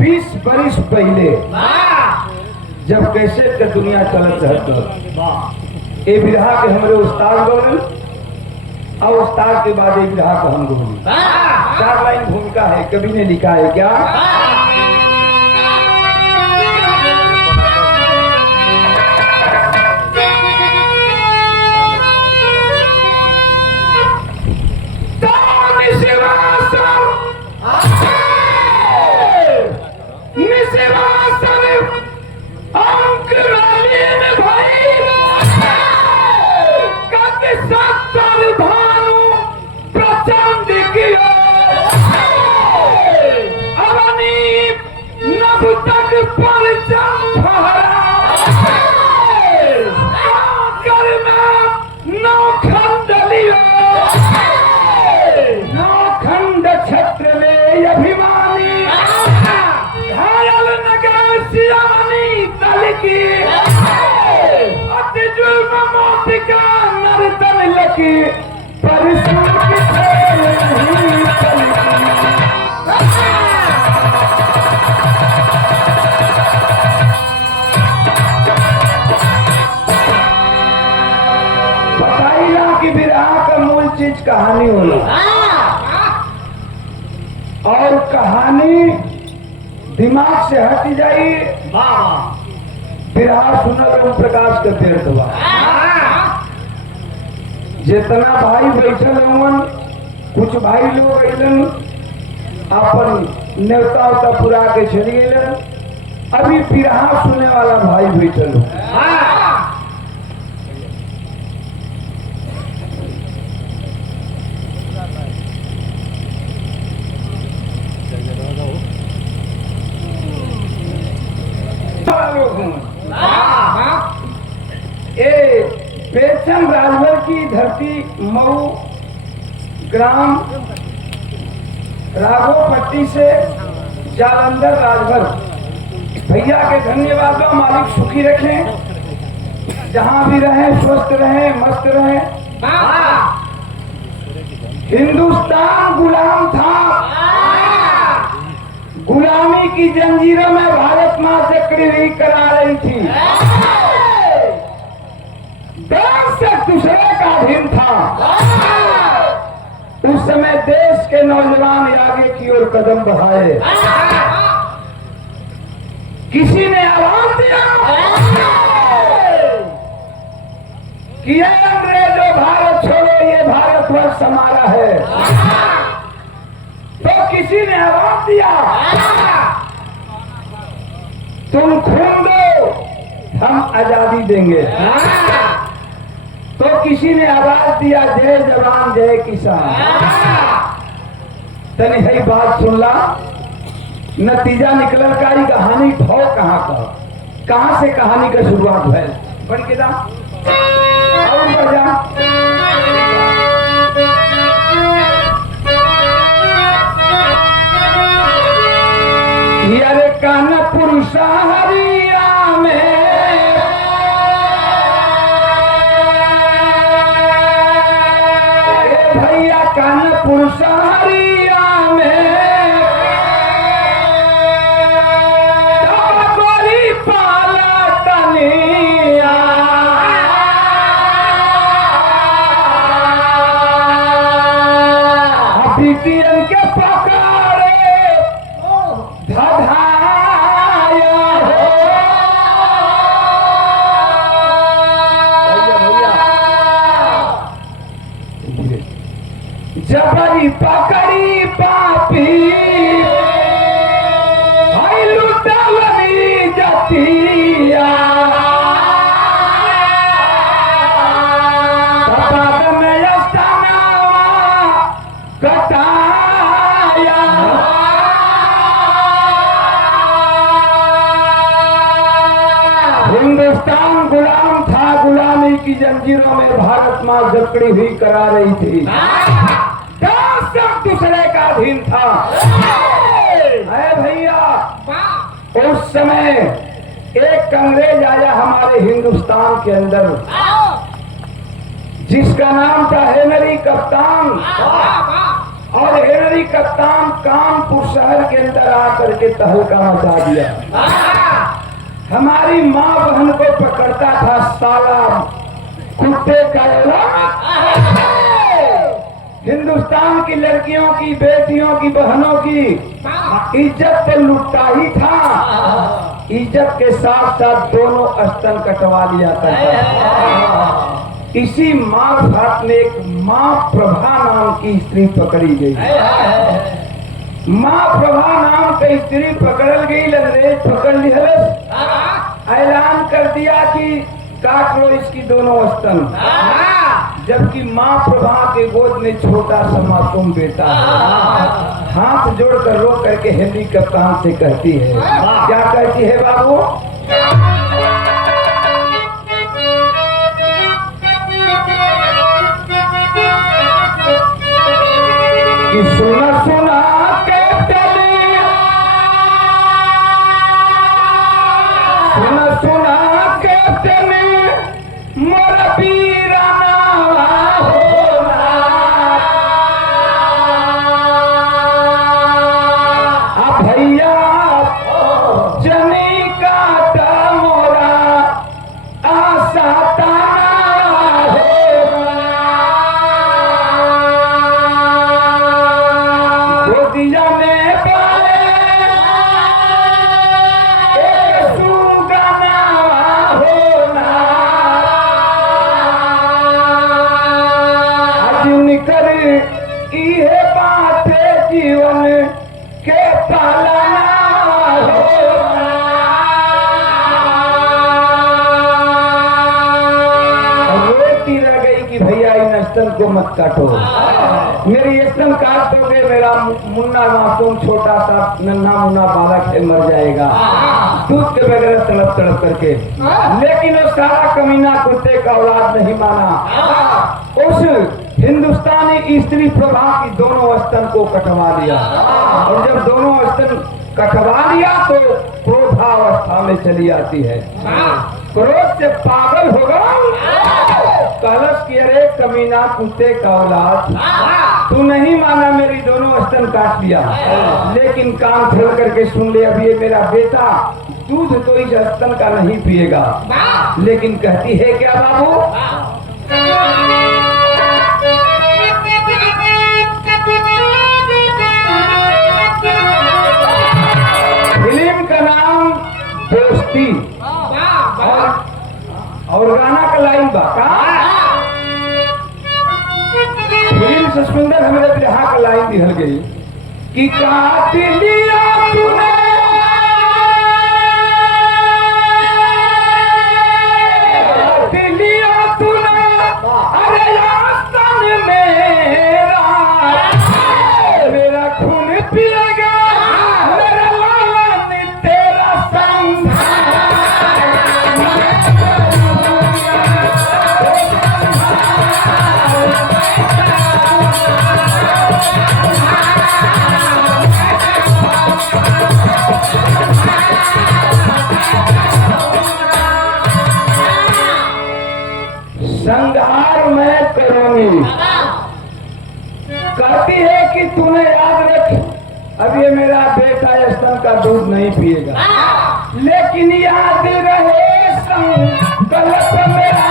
20 बरिस पहले जब कैसे का दुनिया चलत रहत ए बिरहा के हमरे उस्ताद गौरन और उस्ताद के बाद ए बिरहा का हम गौरन 4 लाइन भूमिका है, कवि ने लिखा है क्या? नौखंड क्षेत्र में अभिमानी घायल नगर सियानी तल की अति जुल्म मौत का नर्तन लकी परिश्रम की खेल नहीं चलती। बताइला कि विरहा का मूल चीज कहानी होला और कहानी दिमाग से हट जाई विरहा सुनल ओम प्रकाश के तीर्थ बा। जितना भाई बैठल हुवन कुछ भाई लोग अइलन अपन न्योता उता पुरा के चली गइलन, अभी विरहा सुनने वाला भाई बैठल हो। बेचन राजभर की धरती मऊ ग्राम राघोपट्टी से जालंधर राजभर भैया के धन्यवाद दो, मालिक सुखी रखें, जहां भी रहें स्वस्थ रहें मस्त रहें। हिंदुस्तान गुलाम था, गुलामी की जंजीरों में भारत मां से कड़ी करा रही थी, देश एक दूसरे का अधीन था। उस समय देश के नौजवान आगे की ओर कदम बढ़ाए, किसी ने आवाज दिया कि ये अंग्रेजों भारत छोड़ो, ये भारतवर्ष हमारा है। तो किसी ने आवाज दिया तुम खून दो हम आजादी देंगे। तो किसी ने आवाज दिया जय जवान जय किसान। तनी है बात सुन ला, नतीजा निकल का ही कहानी भाव कहाँ से कहानी का शुरुआत है। बढ़ के जा और बढ़ जा। यारे कानपुर शहरिया में भैया कानपुर शहरिया में गोरी पाला तनिया बीटीएन के पकारे धधाया हो। जबरी पकड़ी पापी हाय लुटवनी जतिया बाबा में अस्थानावा कटाया। हिंदुस्तान गुलाम था, गुलामी की जंजीरों में भारत मां जकड़ी हुई करा रही थी, सब दूसरे का अधीन था। भैया उस समय एक अंग्रेज आया हमारे हिंदुस्तान के अंदर, जिसका नाम था हेनरी कप्तान। और हेनरी कप्तान कानपुर शहर के अंदर आकर के तहलका मचा दिया। हमारी माँ बहन को पकड़ता था साला कुत्ते का औलाद। हिंदुस्तान की लड़कियों की, बेटियों की, बहनों की इज्जत तो लुटता ही था, इज्जत के साथ साथ दोनों स्तन कटवा लिया करता। इसी मार्फत में एक माँ प्रभा नाम की स्त्री पकड़ी गई। माँ प्रभा नाम की स्त्री पकड़ गई, अंग्रेज पकड़ लिया, ऐलान कर दिया कि काट लो इसकी दोनों स्तन। जबकि माँ प्रभा के गोद में छोटा सा मासूम बेटा है। हाथ जोड़कर रो करके हेनरी कप्तान से कहती है, क्या कहती है बाबू? कि सुना सुना के चले, सुना सुना के चले मोर पीराना होना। आ भैया जनी काटा मोरा आशा ताना होना। गोदिया में पाले एक सुगाना होना। आज निकर इहे बाते जीवन के पालना होना। रोती रह गई कि भैया इन स्तन को मत काटो, मेरी स्तन काट दोगे मेरा मुन्ना मासूम छोटा सा नन्हा मुन्ना बालक है मर जाएगा दूध के बगैर तड़प तड़प करके। लेकिन वो सारा कमीना कुत्ते का औलाद नहीं माना। उस हिंदुस्तानी स्त्री प्रभा की दोनों स्तन को कटवा दिया। और जब दोनों स्तन कटवा लिया तो क्रोधावस्था में चली आती है। क्रोध से पागल हो गया। कलश की, अरे कमीना कुत्ते का औलाद, तू नहीं माना मेरी दोनों स्तन काट लिया, लेकिन कान खोल करके सुन ले, अब ये मेरा बेटा दूध तो इस स्तन का नहीं पिएगा। लेकिन कहती है क्या बाबू? फिल्म का नाम दोस्ती और गाना का लाइन बाका। फिल्म से सुंदर हमारे बिरहा का लाइन दिहल गई कि काट लिया तूने अरे आस्तान मेरा, मेरा खून पिएगा मेरा लाला तेरा संग। संहार मैं करूंगी। कहती है कि तूने याद रख, अब ये मेरा बेटा स्तन का दूध नहीं पिएगा, लेकिन याद रहे संकल्प मेरा।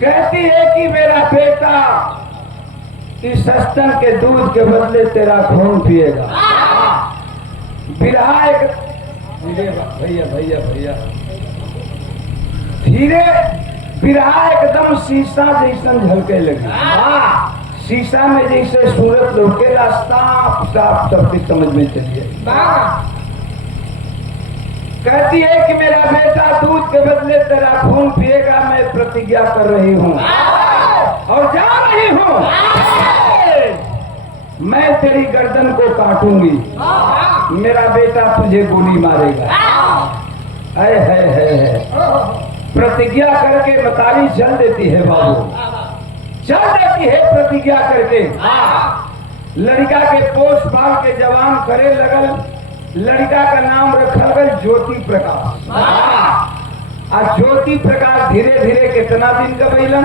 कहती है कि मेरा बेटा इस स्तन के दूध के बदले तेरा खून पिएगा। बिरहा एक भैया भैया भैया धीरे बिरहा एकदम शीशा जैसन झलके लगी। शीशा में जैसे सूरत लौकेला साफ साफ सबकी समझ में चलिए। कहती है कि मेरा बेटा दूध के बदले तेरा खून पिएगा, मैं प्रतिज्ञा कर रही हूँ और जा रही हूँ, मैं तेरी गर्दन को काटूंगी, मेरा बेटा तुझे गोली मारेगा। है प्रतिज्ञा करके मतारी चल देती है बाबू, चल देती है प्रतिज्ञा करके। लड़का के पोष पाल के जवान करे लगल, लड़का का नाम रखल गल ज्योति प्रकाश। और ज्योति प्रकाश धीरे धीरे कितना दिन का बैलन,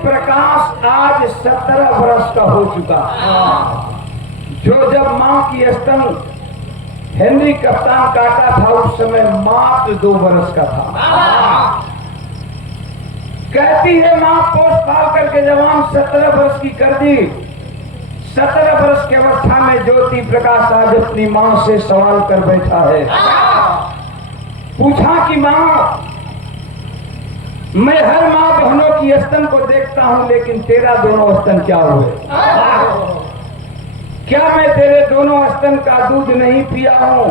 प्रकाश आज 17 वर्ष का हो चुका। जो जब मां की स्तन हेनरी कप्तान काटा था उस समय मात्र 2 वर्ष का था। कहती है मां पोष पाल करके जवान 17 वर्ष की कर दी। 17 वर्ष की अवस्था में ज्योति प्रकाश आज अपनी मां से सवाल कर बैठा है। पूछा कि मां, मैं हर माँ बहनों की स्तन को देखता हूँ, लेकिन तेरा दोनों स्तन क्या हुए? क्या मैं तेरे दोनों स्तन का दूध नहीं पिया हूँ?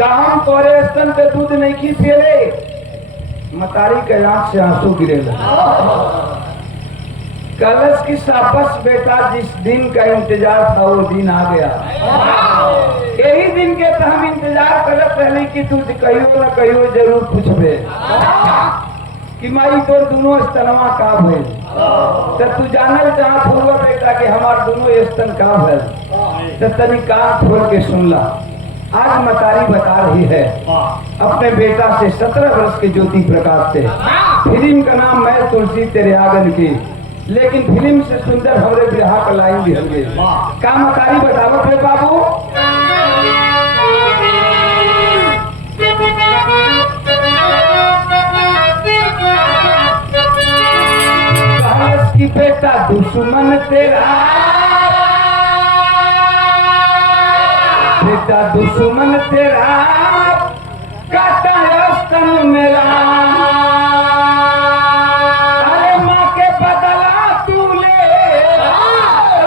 हम तोरे स्तन पे दूध नहीं की पिए? मतारी के आंख से आंसू गिरे लगे। कलश की सापस बेटा, जिस दिन का इंतजार था वो दिन आ गया। यही दिन के तो हम इंतजार करत रही कि तू कहियो न कहियो जरूर पूछबे कि माई तोर दोनों स्तनवा का भइल। तो तू जानल चाहत होगा बेटा कि हमार दोनों स्तन का भइल, तो तनी कान खोल के सुन ला। आज मतारी बता रही है अपने बेटा से 17 वर्ष के ज्योति प्रकाश से। फिल्म का नाम मैं तुलसी तेरे आंगन की, लेकिन फिल्म से सुंदर हमरे बिरहा का लाइन भी हल गई। का मतारी बतावत रे बाबू, कि बेटा दुश्मन तेरा, बेटा दुश्मन तेरा काटा स्तन मेरा। अरे माँ के बदला तू ले,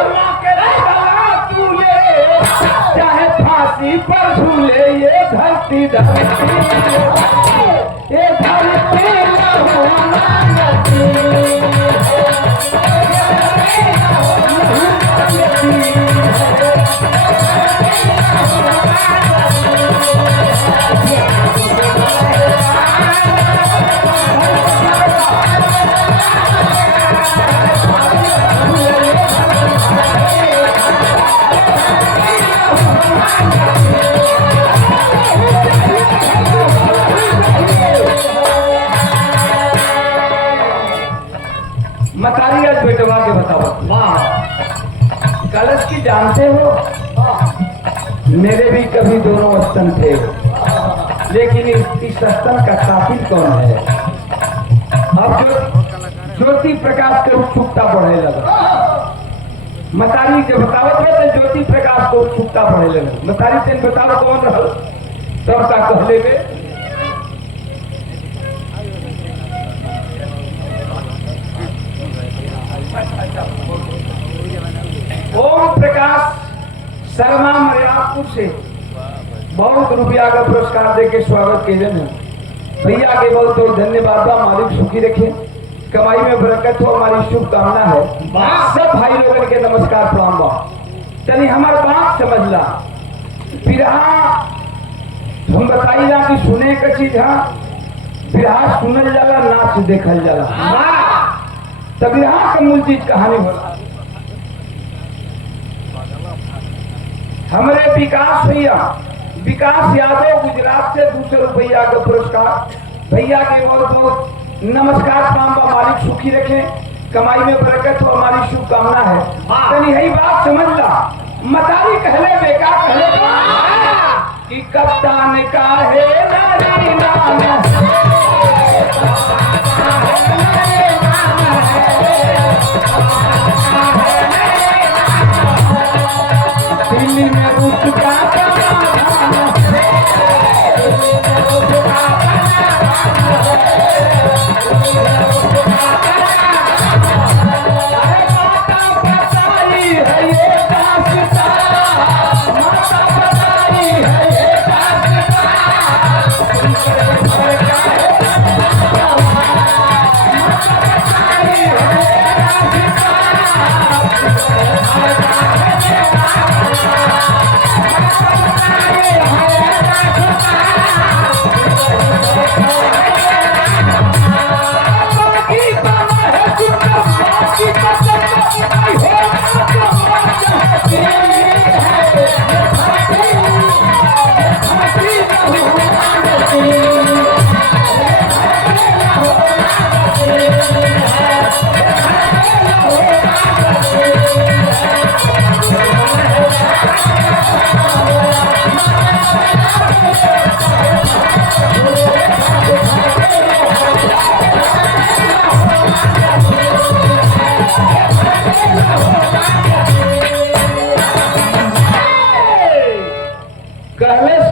माँ के बदला तू ले, चाहे फांसी पर झूले ये धरती धरती, ये धरती मतारी आज बेटवा के बताओ। कलश की जानते हो, मेरे भी कभी दोनों स्तन थे, लेकिन इस स्तन का कातिल कौन है? अब जो ज्योति प्रकाश के उत्सुकता बढ़े लगा। मतारी जब बतावत है तो ज्योति प्रकाश को उत्सुकता बढ़े लगा। मतारी तेन बताओ कौन रहा, तब का कहले में ओम प्रकाश शर्मा मरियापुर से बहुत रुपया का पुरस्कार देके स्वागत किए हैं। भैया के बहुत बहुत धन्यवाद। मालिक सुखी रखे। कमाई में बरकत हो, हमारी शुभकामना है। सब भाई लोगों के नमस्कार प्रणाम बा। चलिए हमारे बात समझ ला। बिरहा हम बताई जा कि सुने का चीज है, बिरहा सुनल जाला, नाच देखल जाला। तब बिरहा का मूल चीज कहानी होला। हमारे विकास भैया, विकास यादव गुजरात से 200 रुपया का पुरस्कार। भैया के बहुत बहुत नमस्कार प्रणाम बा। मालिक सुखी रखे, कमाई में बरकत हो, हमारी शुभकामना है। तो यही बात समझ ला। मतारी कहले बेका कहले कि कप्तान का है नारी नाम, दिल्ली में उसका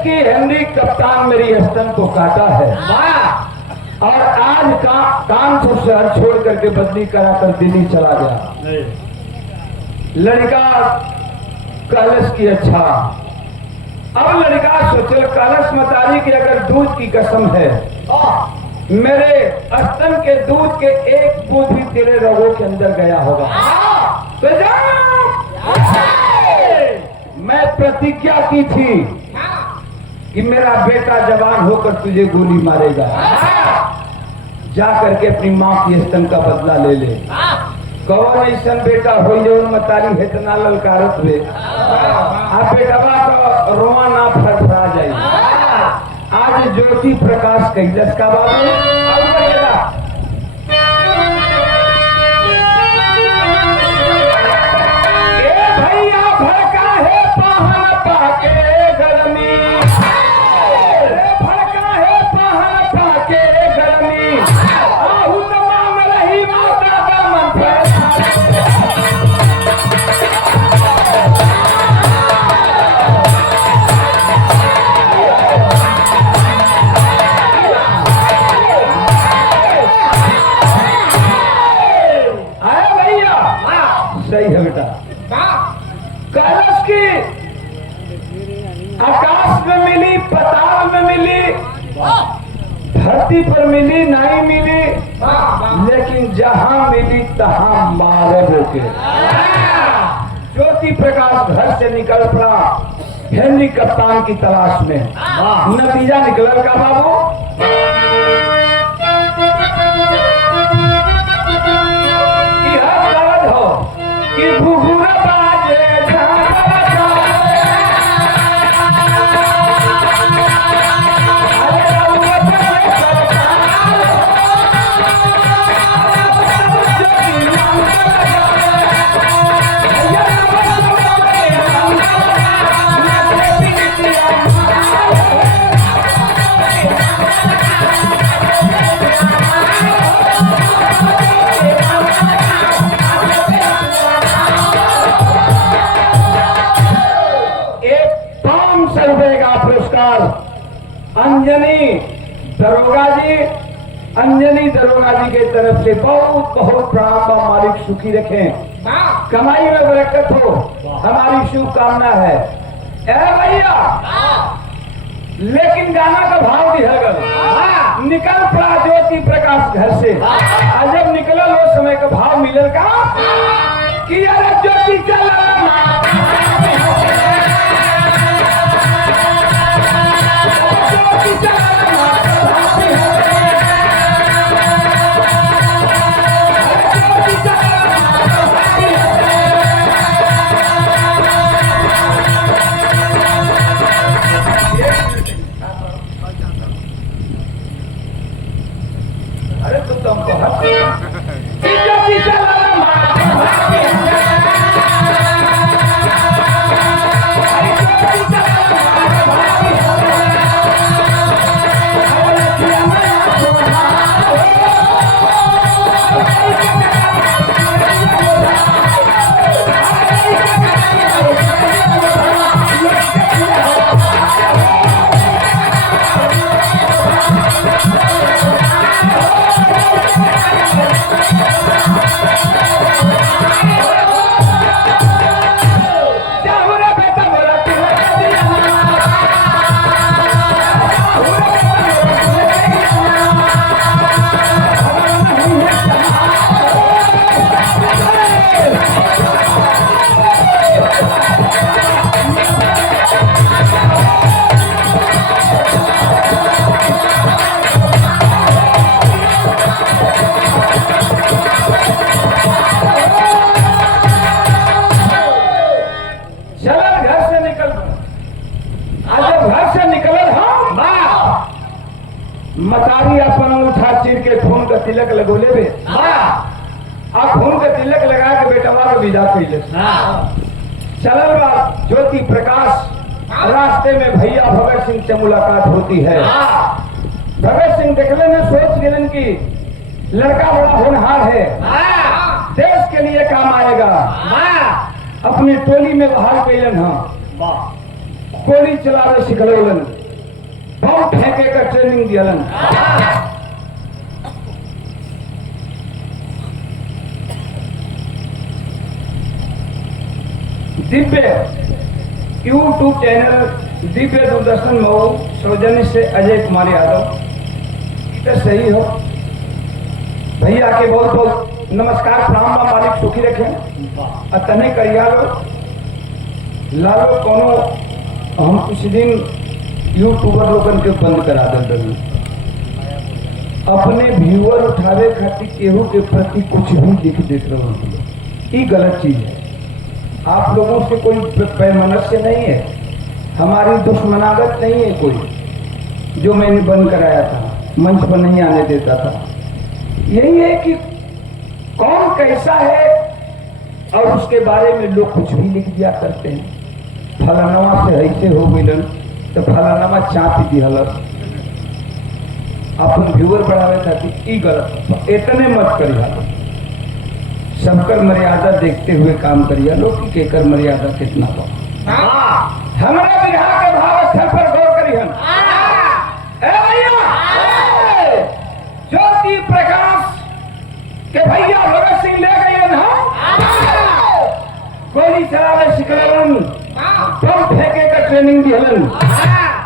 हेनरी कप्तान मेरी हस्तन को काटा है और आज कानपुर शहर छोड़ करके बदली कराकर दिल्ली चला गया। लड़का कलश की अच्छा, अब लड़का सोचे कलश मतारी की अगर दूध की कसम है, मेरे स्तन के दूध के एक बूंद भी तेरे रगों के अंदर गया होगा तो मैं प्रतिज्ञा की थी कि मेरा बेटा जवान होकर तुझे गोली मारेगा, जा करके अपनी माँ की स्तन का बदला ले ले। कौन ऐसा बेटा हो जो मतारी इतना ललकारत हुए आप बेटवा का रोआ ना फरफरा जाए। आज ज्योति प्रकाश कैलस का बाबू भैया भड़का है पहन पाके गर्मी, भड़का है पहन पाके गर्मी, आहू तो मांग रही माता का मन आया भैया। सही है बेटा। कलश की आकाश में मिली, पताल में मिली, धरती पर मिली नहीं मिली, लेकिन जहां मिली तहां मारे होके। ज्योति प्रकाश घर से निकल पड़ा हेनरी कप्तान की तलाश में। नतीजा निकल का बाबू कि हर दर्द हो कि भूगुरा बाजे अंजनी दरोगा जी के तरफ से बहुत बहुत प्रणाम। मालिक सुखी रखें, कमाई में बरकत हो, हमारी शुभकामना है। भैया लेकिन गाना का भाव भी है निकल पड़ा ज्योति प्रकाश घर से। और जब निकला लो समय का भाव मिलल का कि अरे ज्योति चला मतारी अपन उठा चीर के खून का तिलक लगोले बे आ खून का तिलक लगा के बेटवा के विदा कइले। चलल बा ज्योति प्रकाश रास्ते में भैया भगत सिंह से मुलाकात होती है। भगत सिंह देखले ने सोच गेलन कि लड़का बड़ा होनहार है, देश के लिए काम आएगा। अपने टोली में बहाल कइलन हम, गोली चलावे सिखलौलन, बम फेंके का training दियलन। Divya YouTube channel Divya Doordarshan Mau सौजन्य से अजय कुमार यादव तो सही हो भैया के बहुत बहुत नमस्कार प्रणाम। मालिक सुखी रखे तने करिया लो लालो कोनो हम कुछ दिन यूट्यूबर लोगन के बंद करा दे, अपने व्यूअर उठावे खातिर केहू के प्रति कुछ भी लिख देते रहो। ये गलत चीज है। आप लोगों से कोई पैमनस्य नहीं है, हमारी दुश्मनागत नहीं है कोई। जो मैंने बंद कराया था, मंच पर नहीं आने देता था, यही है कि कौन कैसा है और उसके बारे में लोग कुछ भी लिख दिया करते हैं। फलानवा से ऐसे हो मिलन तो फलानवा चाप दिहल अपन व्यूअर बढ़ावे खातिर। ई गलत, इतने मत करिया। सबकर मर्यादा देखते हुए काम करिए लो कि केकर मर्यादा कितना हो। हमारा विवाह के भाव स्थल पर गौर करिहन। ज्योति प्रकाश के भैया भगत सिंह ले गए ना, गोली चलावे सिखलन, बम फेंके का ट्रेनिंग दिहलन।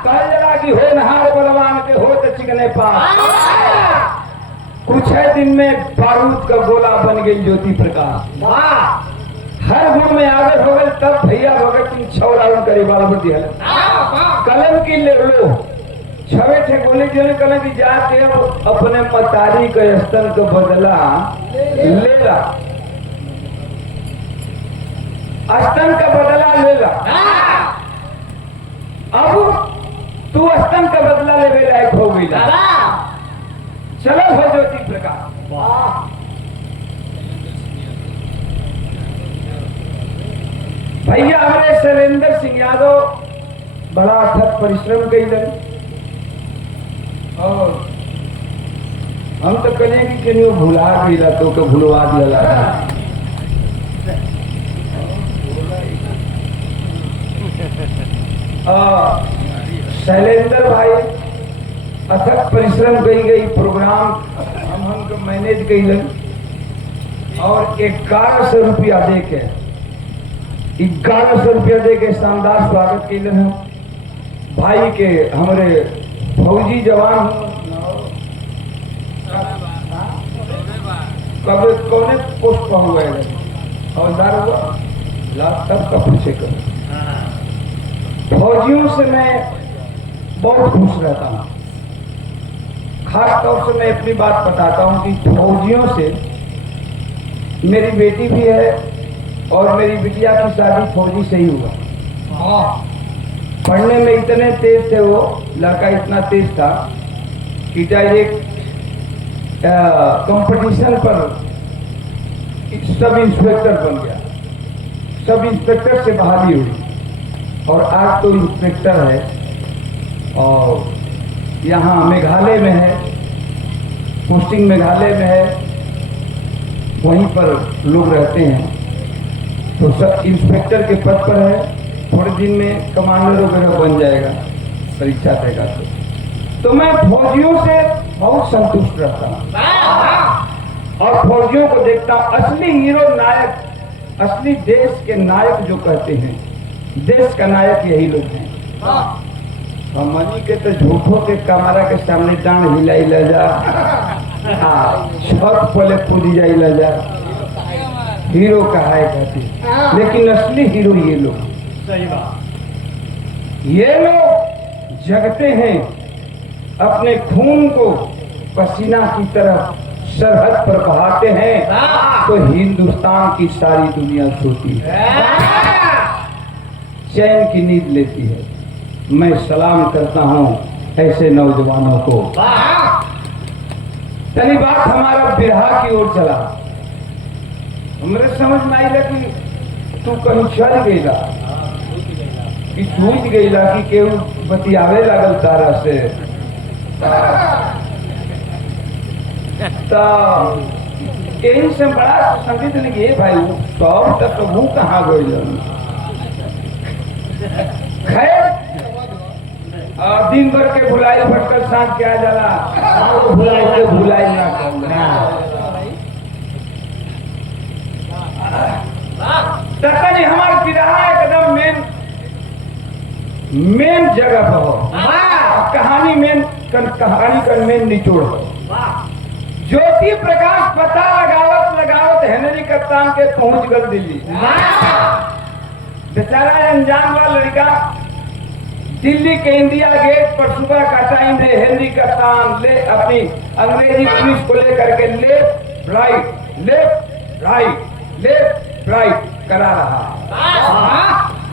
कहल जला कि हो नहार बलवान के हो तो चिकने पास। कुछ है दिन में बारूद का गोला बन गई ज्योति प्रकाश। हर गुण में आदत हो गई। तब भैया भगत सिंह 6 राउंड करीब दिया कलम की ले लो 6 थे गोली दिए। कलम की जाके अपने मतारी के स्तन को बदला लेला, स्तन का बदला लेला। अब तू स्तन का बदला लेवे लायक हो गई। चलो हो ज्योति प्रकाश। भैया हमारे शैलेंद्र सिंह यादव बड़ा अथक परिश्रम कइलन और हम तो कहें कि नहीं भुला गईला तो के भुलवा दिया। शैलेंद्र भाई अथक परिश्रम गई प्रोग्राम हमको मैनेज कइलन और 1100 रुपया दे के 1100 रुपया दे के शानदार स्वागत कइलन हम। भाई के हमारे फौजी जवान कब कौन पोस्ट पर हुआ है हवलदार हुआ लास्ट तक का पूछे कर। फौजियों से मैं बहुत खुश रहता हूँ। खास तौर से मैं अपनी बात बताता हूँ कि फौजियों से मेरी बेटी भी है और मेरी बिटिया की शादी फौजी से ही हुआ। पढ़ने में इतने तेज थे वो लड़का, इतना तेज था कि डायरेक्ट कंपटीशन पर सब इंस्पेक्टर बन गया। सब इंस्पेक्टर से बहाली हुई और आज तो इंस्पेक्टर है और यहाँ मेघालय में है, पोस्टिंग मेघालय में है, वहीं पर लोग रहते हैं। तो सब इंस्पेक्टर के पद पर है, थोड़े दिन में कमांडर वगैरह बन जाएगा, परीक्षा देगा। तो मैं फौजियों से बहुत संतुष्ट रहता हूँ और फौजियों को देखता हूँ। असली हीरो नायक, असली देश के नायक जो कहते हैं, देश का नायक यही लोग हैं। हमनी के तो झूठों के कमारा के सामने डांड हिलाई ले जा, छत पले कूदी जाई ले जा, हीरो कहा है कहते। लेकिन असली हीरो ये लोग, सही बात। ये लोग जगते हैं, अपने खून को पसीना की तरह सरहद पर बहाते हैं, तो हिंदुस्तान की सारी दुनिया सोती है, चैन की नींद लेती है। मैं सलाम करता हूं ऐसे नौजवानों को। तनी बात हमारा बिरहा की ओर चला। हमरे समझ में आई कि तू कहीं चल गईला कि झूठ गईला कि केहू बतियावे लागल तारा से। यही से बड़ा संगीत लगे भाई सब तक मुंह कहाँ गई। खैर दिन भर के भुलाई भटकर सांस क्या जाला, भुलाई के भुलाई ना करना। जी हमारे बिरहा एकदम मेन जगह पर हो, कहानी का मेन निचोड़ हो। ज्योति प्रकाश पता लगावत हेनरी कप्तान के पहुंच गल दिल्ली। बेचारा अनजान वाला लड़का दिल्ली के इंडिया गेट पर सुबह का टाइम है। हेनरी कप्तान ले अपनी अंग्रेजी पुलिस को लेकर के लेफ्ट राइट करा रहा।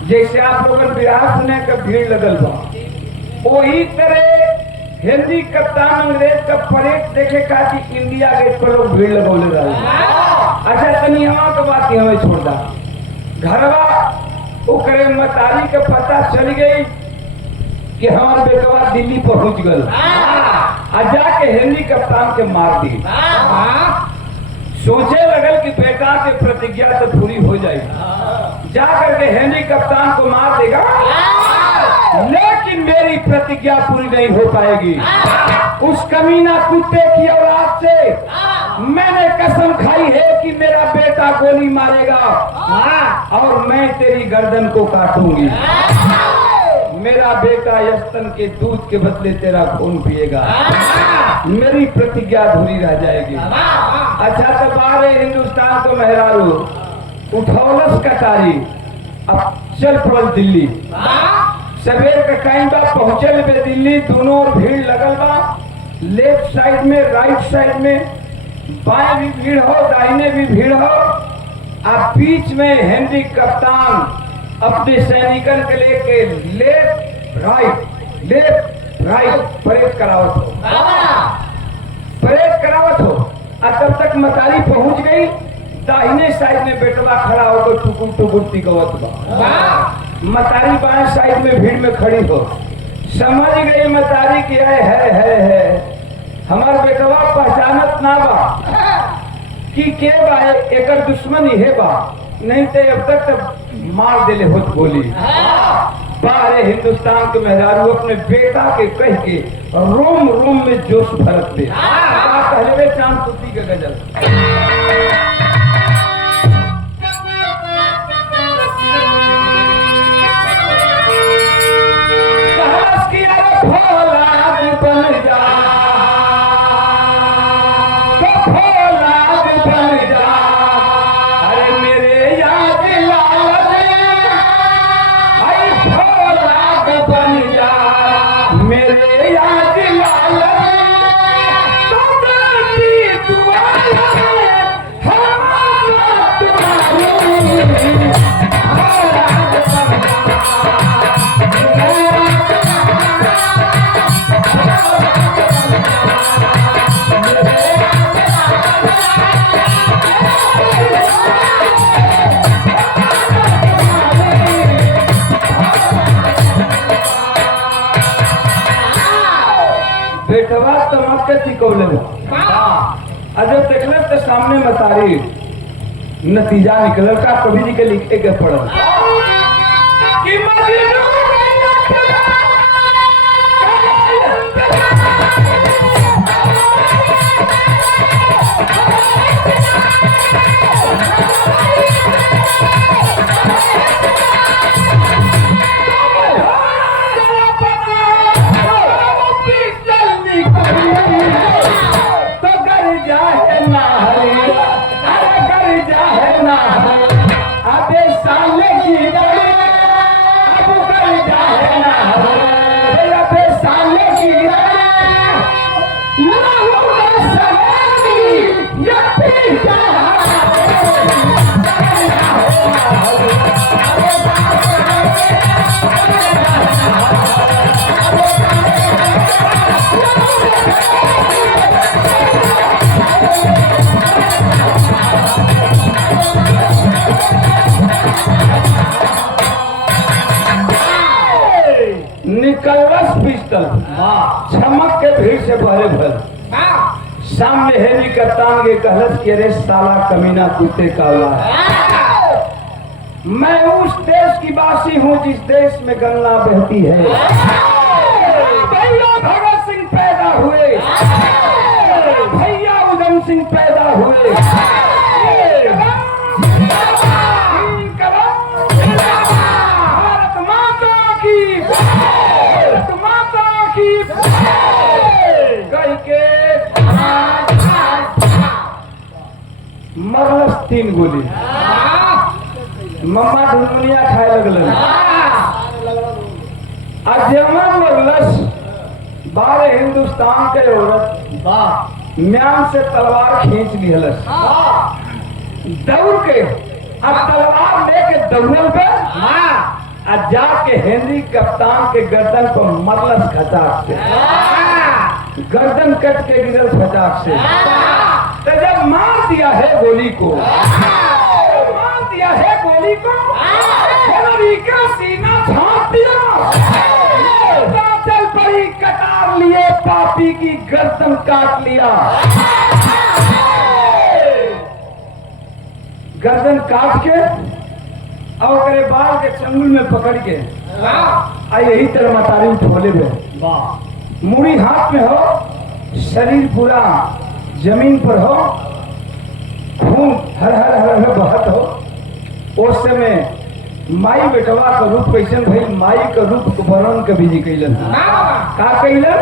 जैसे आप लोगों बिहार सुने का भीड़ लगल बा, वही तरह हेनरी कप्तान अंग्रेज का परेड देखे खातिर इंडिया गेट पर लोग भीड़ लगौले रहे। अच्छा तनी हवा के बात हमें छोड़ दा। घरवा ओकरे मतारी के पता चल गई कि हमारे बेटवा दिल्ली पहुंच गल, जाके हेनरी कप्तान के मार दी। सोचे लगल कि बेटा के प्रतिज्ञा तो पूरी हो जाएगी, जाकर के हेनरी कप्तान को मार देगा, लेकिन मेरी प्रतिज्ञा पूरी नहीं हो पाएगी। उस कमीना कुत्ते की औलाद से मैंने कसम खाई है कि मेरा बेटा गोली मारेगा और मैं तेरी गर्दन को काटूंगी। मेरा बेटा यस्तन के दूध के बदले तेरा खून पिएगा, मेरी प्रतिज्ञा अधूरी रह जाएगी। अच्छा तो बारे हिंदुस्तान को मेहरारू उठौलस कटारी, अब चल पड़ल दिल्ली। सवेर का टाइम बा, पहुंचल बे दिल्ली। दोनों ओर भीड़ लगल बा, लेफ्ट साइड में राइट साइड में, बाएं भी भीड़ हो दाहिने भी भीड़ हो। अब बीच में हेनरी कप्तान अपने सैनिकन के लेके लेफ्ट राइट परेड करावत हो। और तब तक मतारी पहुंच गई। दाहिने साइड में बेटवा खड़ा होकर टुकुर टुकुर तिगवत बा। मतारी बाएं साइड में भीड़ में खड़ी हो, समझ गई मतारी की है हमार बेटवा पहचानत ना बा कि के बा, एकर दुश्मन हे बा, नहीं तो अब तक तो मार देले होत बोली। बारे हिंदुस्तान के मेहरारू अपने बेटा के कह के रोम में जोश भरत दे। पहले चांद सूती के गजल बन जा, जब देखल तो सामने मतारी नतीजा निकल का कभी जी के लिखे के पड़ल कि मजनू निकलवस पिस्टल चमक के भीड़ से भरे भर सामने हेली कप्तान के कहलत कि अरे साला कमीना कुत्ते का औलाद, मैं उस देश की वासी हूँ जिस देश में गंगा बहती है। भैया भगत सिंह पैदा हुए, भैया उधम सिंह पैदा हुए, भारत माता की, भारत माता की कह के मरलस 3 गोली। मम्मा ढुनमुनिया खाए लगलन। अजमा मरलस 12 हिंदुस्तान के औरत म्यान से तलवार खींच लिहलस दौड़ के। अब तलवार लेके दौड़ल पे जाके हेनरी कप्तान के गर्दन पर मरलस खचाक से, गर्दन कट के गिरल खचाक से। तो जब मार दिया है गोली को, मार दिया है गोली को, हेनरी का सीना झाँप दिया, चल पड़ी कटार लिए, पापी की गर्दन काट लिया। गर्दन काट के और ओकरे बाल के चंगुल में पकड़ के आ यही तरह मतारी उठोले में, मुड़ी हाथ में हो, शरीर पूरा जमीन पर हो, खून हर हर हर हर बहत हो। उस समय माई बेटवा का रूप कैसन भाई, माई का रूप वर्णन कभी जी कैलन का कैलन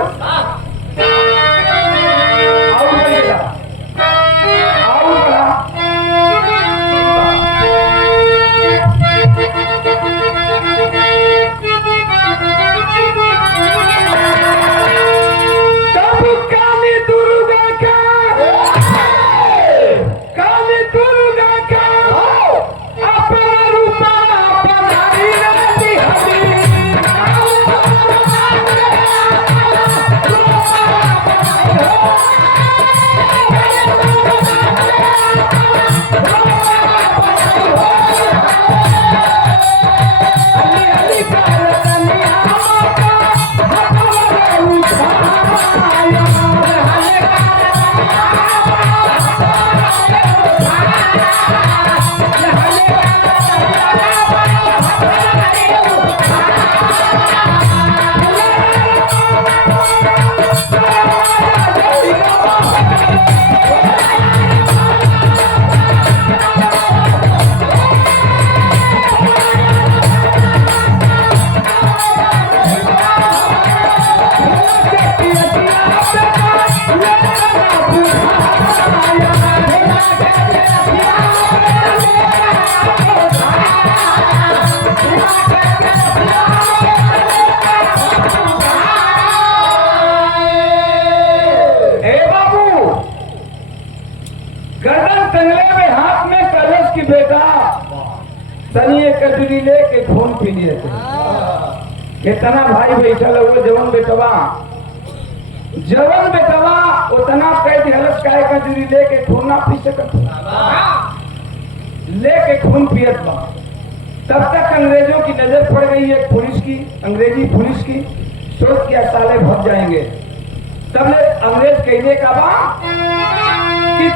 तनिए कटोरी लेके खून पी लिए थे। कितना भाई बैठल हुए जवन बेटवा, जवन बेटवा उतना कह दिहलस काय कटोरी लेके खून ना पी सकत, लेके खून पियत बा। तब तक अंग्रेजों की नजर पड़ गई है पुलिस की, अंग्रेजी पुलिस की। सोच किया साले भग जाएंगे। तब ले अंग्रेज कहने का बा कि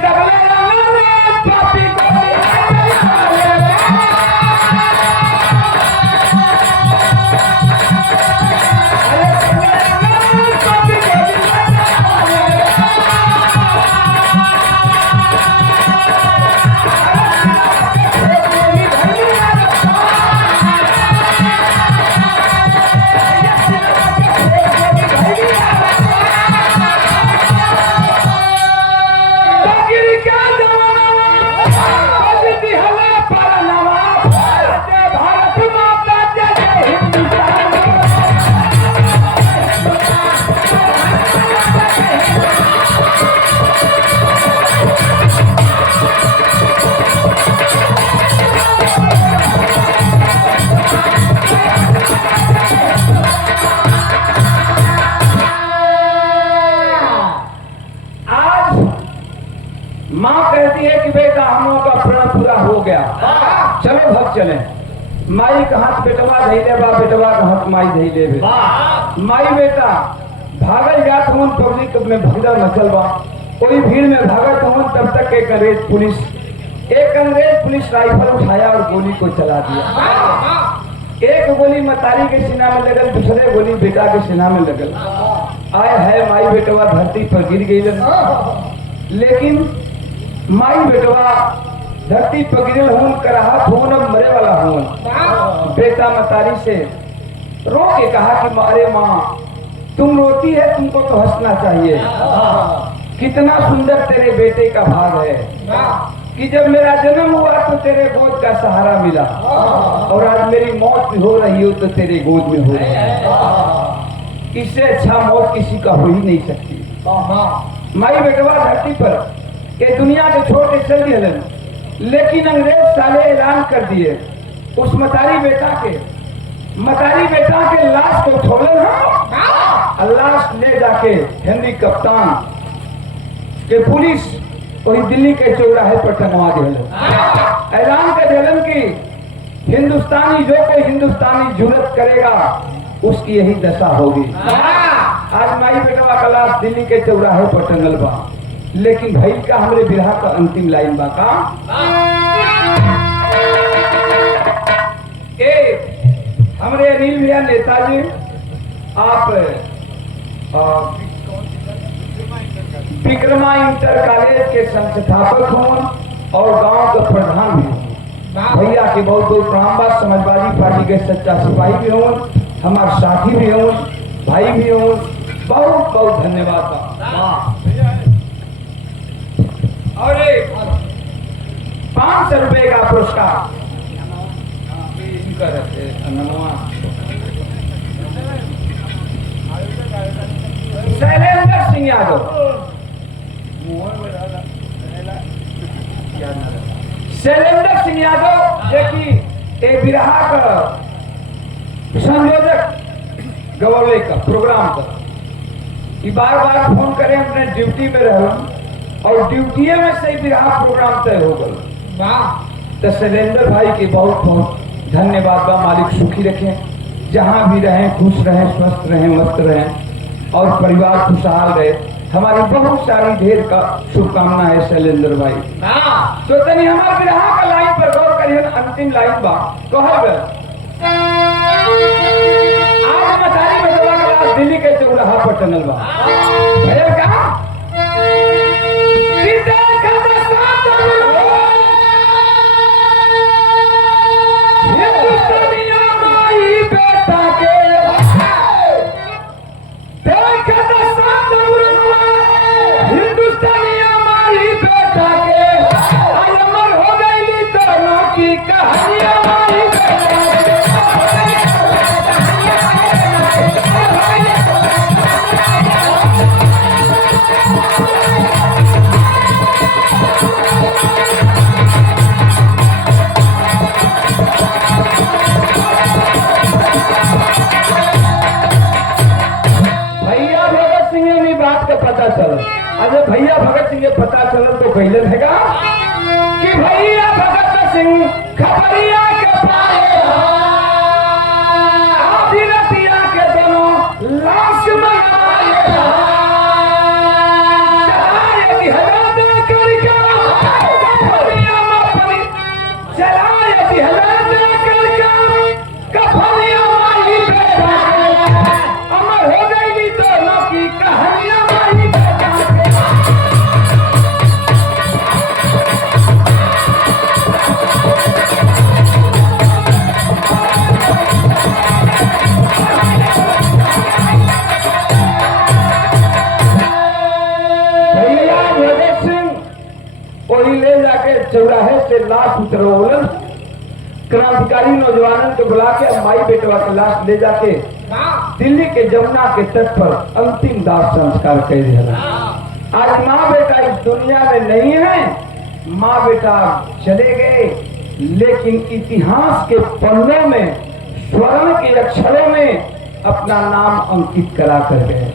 माँ कहती है कि बेटा हम लोगों का प्रण पूरा हो गया, चलो भग चले। माई का हाथ बेटवा धैले बा, बेटवा का हाथ माई धैले बे। माई बेटा भागल जात हूँ, पब्लिक में भगदड़ मचल बा, कोई भीड़ में भागत हूँ, तब तक एक अंग्रेज पुलिस राइफल उठाया और गोली को चला दिया। एक गोली मतारी के सीना में लगल, दूसरे गोली बेटा के सीना में लगल। आए है माई बेटवा धरती पर गिर गई, लेकिन माई बेटवा धरती पर गिरल हूं, कराहत हूं, अब मरे वाला हूं। बेटा मतारी से रो के कहा कि अरे माँ तुम रोती है, तुमको तो हंसना चाहिए। कितना सुंदर तेरे बेटे का भाग है कि जब मेरा जन्म हुआ तो तेरे गोद का सहारा मिला, और आज मेरी मौत भी हो रही हो तो तेरे गोद में हो रही है। इससे अच्छा मौत किसी का हो ही नहीं सकती। माई बेटवा धरती पर ये दुनिया के छोड़ के चल दिए, लेकिन अंग्रेज साले ऐलान कर दिए उस मतारी बेटा के लाश को छोड़े ना, लाश ले जाके हेनरी कप्तान के पुलिस वही दिल्ली के चौराहे पर टंगवा दिए। ऐलान कर दिलन कि हिंदुस्तानी जो कोई हिंदुस्तानी जुर्रत करेगा उसकी यही दशा होगी। आज माई बेटवा का लाश दिल्ली के चौराहे पर टंगल बा, लेकिन भाई का हमरे बिरहा का अंतिम लाइन बा का हमरे अनिल भैया नेताजी, आप विक्रमा इंटर कॉलेज के संस्थापक हों और गांव के प्रधान भी हों। भैया के बहुत बहुत प्रणाम बा। समाजवादी पार्टी के सच्चा सिपाही भी हों, हमारे साथी भी हों, भाई भी हों, बहुत बहुत धन्यवाद बा। और 500 रुपए का पुरस्कार शैलेंद्र सिंह यादव, देखिए एक बिरहा का संयोजक गवर्ले का प्रोग्राम का बार बार फोन करें, अपने ड्यूटी में रह और ड्यूटी में से बिरहा प्रोग्राम तय हो गए। तो शैलेंद्र भाई के बहुत बहुत धन्यवाद बा। मालिक सुखी रखें, जहाँ भी रहें खुश रहें, स्वस्थ रहें, मस्त रहें और परिवार खुशहाल रहे। हमारी बहुत सारी ढेर का शुभकामना है शैलेंद्र भाई। तो तनी हमारे बिरहा का लाइन पर गौर करिए, अंतिम लाइन बा कहल आज मतारी बेटवा का लाश दिल्ली के चौराहा पर टंगल बा। भैया का भैया भगत सिंह पता चलन तो कैलन हैगा कि भैया भगत सिंह खबरिया के पाए आधी रतिया के दोनों लाश मंगाए करके वही ले जाके चौराहे से लाश उतरवलन, क्रांतिकारी नौजवानों को बुला के माई बेटवा के लाश ले जाके दिल्ली के जमुना के तट पर अंतिम दाह संस्कार कर दिया। आज माँ बेटा इस दुनिया में नहीं है, माँ बेटा चले गए, लेकिन इतिहास के पन्नों में स्वर्ण के अक्षरों में अपना नाम अंकित करा कर गए।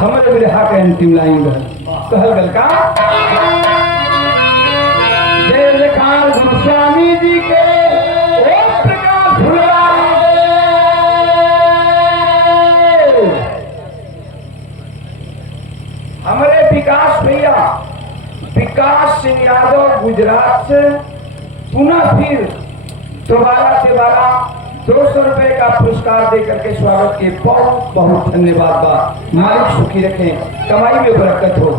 हमारे विरहा के अंतिम लाइन कहल गल का जय जयकार गोस्वामी जी के ओम प्रकाश फुलवारी दे। हमारे विकास भैया विकास सिंह यादव गुजरात से पुनः फिर दोबारा 200 रुपए का पुरस्कार दे करके स्वागत के बहुत बहुत धन्यवाद बा। मालिक सुखी रखें, कमाई में बरकत हो।